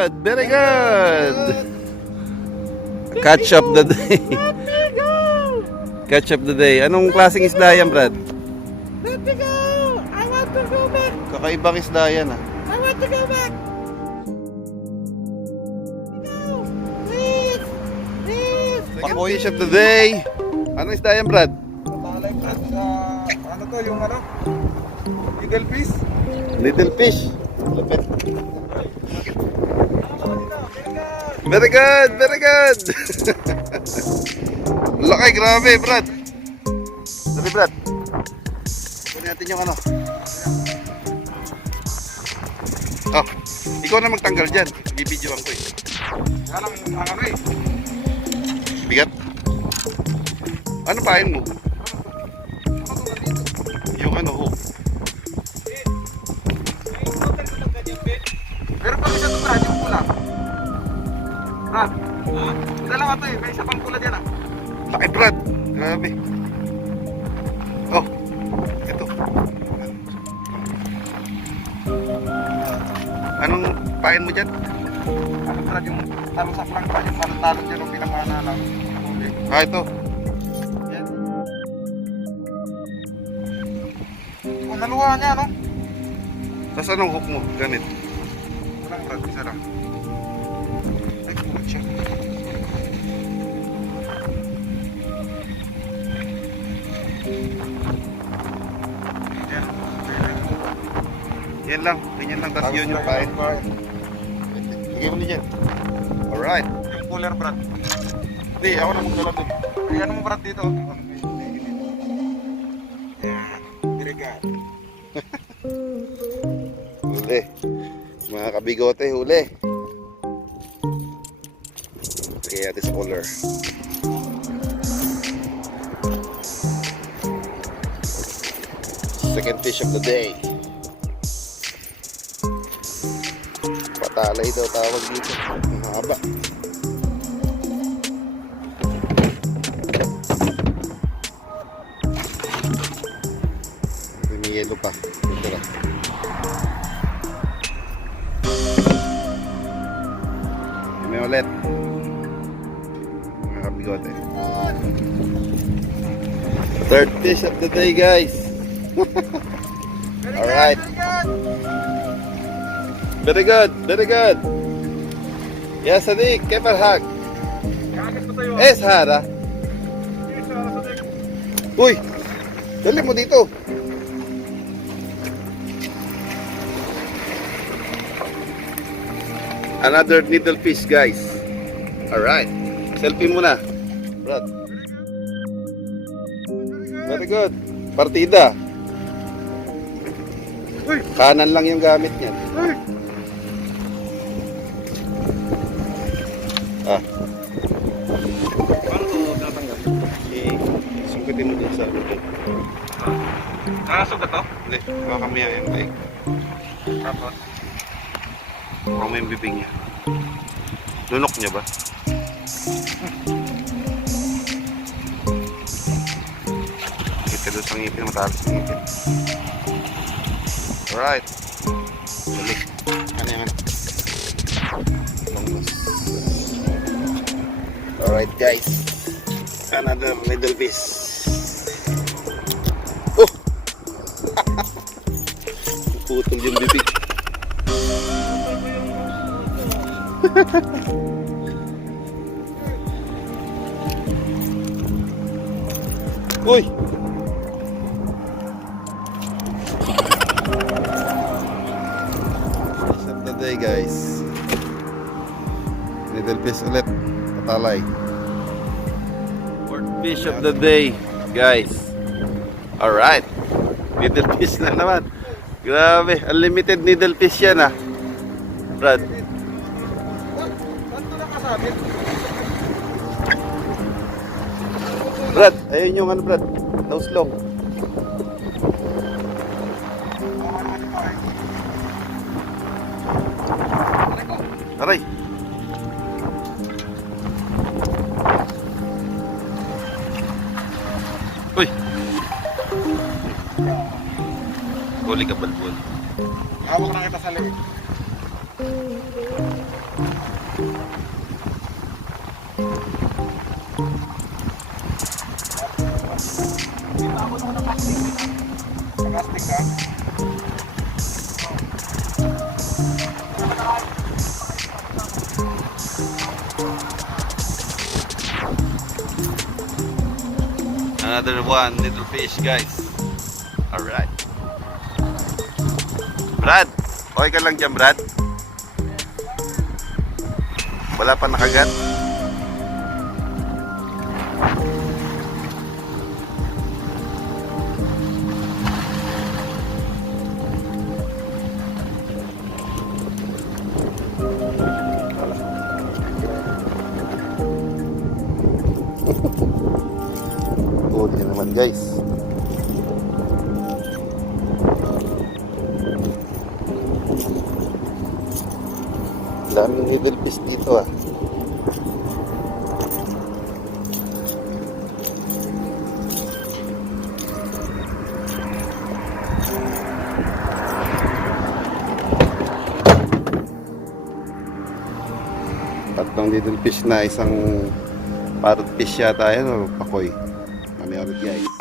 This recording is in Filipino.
good. Very good. Catch up the day. Catch up the day. Anong klaseng isda yan, Brad? Let me go! I want to go back! Kakaibang isda yan, ah. I want to go back! Go! Please! Please! Fish of the day. Anong isda yan, Brad? Matalay Brad sa ano to yung ano? Little fish. Little fish. Lapit. Very good, very good. Laki, grabe, Brad. Dali, Brad. Kunin natin yung ano. Oh, ikaw na magtanggal dyan. Bibidyoan ko eh. Yan ang ano eh. Bigat. Ano pain mo? Yung ano, hook. Pero pag isa to Brad, yung pula. Brad, dalawa to eh. May isa pang pula dyan ah. Laki, Brad. Grabe. Oh, ito. Anong pain mo dyan? Ano Brad yung talo sa prangka, yung talo dyan yung pinakana lang. Ah, ito. Yan. Oh, naluha niya no? Tapos anong hook mo? Ganit. Walang Brad, isa lang. Ay, kulit siya. Yan. Yan lang. Ganyan lang. Tapos yun yung pain. Sige mo niya dyan. Alright. Yung cooler Brad. Hindi, ako na magdala doon. Ayan mo Brad dito. Yan. Dirigat. Huli. Mga kabigote, huli. Lagay natin sa cooler. Second fish of the day. Patalay daw tawag dito. Ang haba. May yellow pa. Ito lang. May ulit. Mga kabigote. Third fish of the day, guys. Alright. Very good, very good. Ya Sadiq, كيف الحال؟ ايش هذا؟ Uy! Dali mo dito. Another needle fish, guys. Alright. Selfie muna. Brad. Very good. Partida. Kanan lang yung gamit niyan. Ah. Paano ito tinatanggal? Sungkitin mo dun sa Nakasog na to? Hindi. Baka kami yan. Ay. Tapos? Baka may bibing niya. Lunok niya ba? Kita doon sa ngipin. Matalas sa ngipin. Alright. Balik. Ano yan? Alright, guys. Another middle piece. Oh! Putol yung bibig. Uy! Fish of the day, guys. Middle piece ulit. Patalay. Fourth fish of the day, guys. Alright. Needle fish na naman. Grabe. Unlimited needle fish yan ah. Brad. Ba't ito nakasabit? Brad. Ayun yung ano, Brad. Nose long. Aray. Uy. Huli ka balbol. Hawak na kita sa liit. Kita ako naman ng plastic. Plastic ka. Another one little fish, guys. Alright. Brad, okay ka lang dyan, Brad? Wala pa nakagat? Huli naman, guys. Daming needle fish dito ah. Tatlong needle fish na isang parrot fish yata yan o pakoy. Kami ulit guys.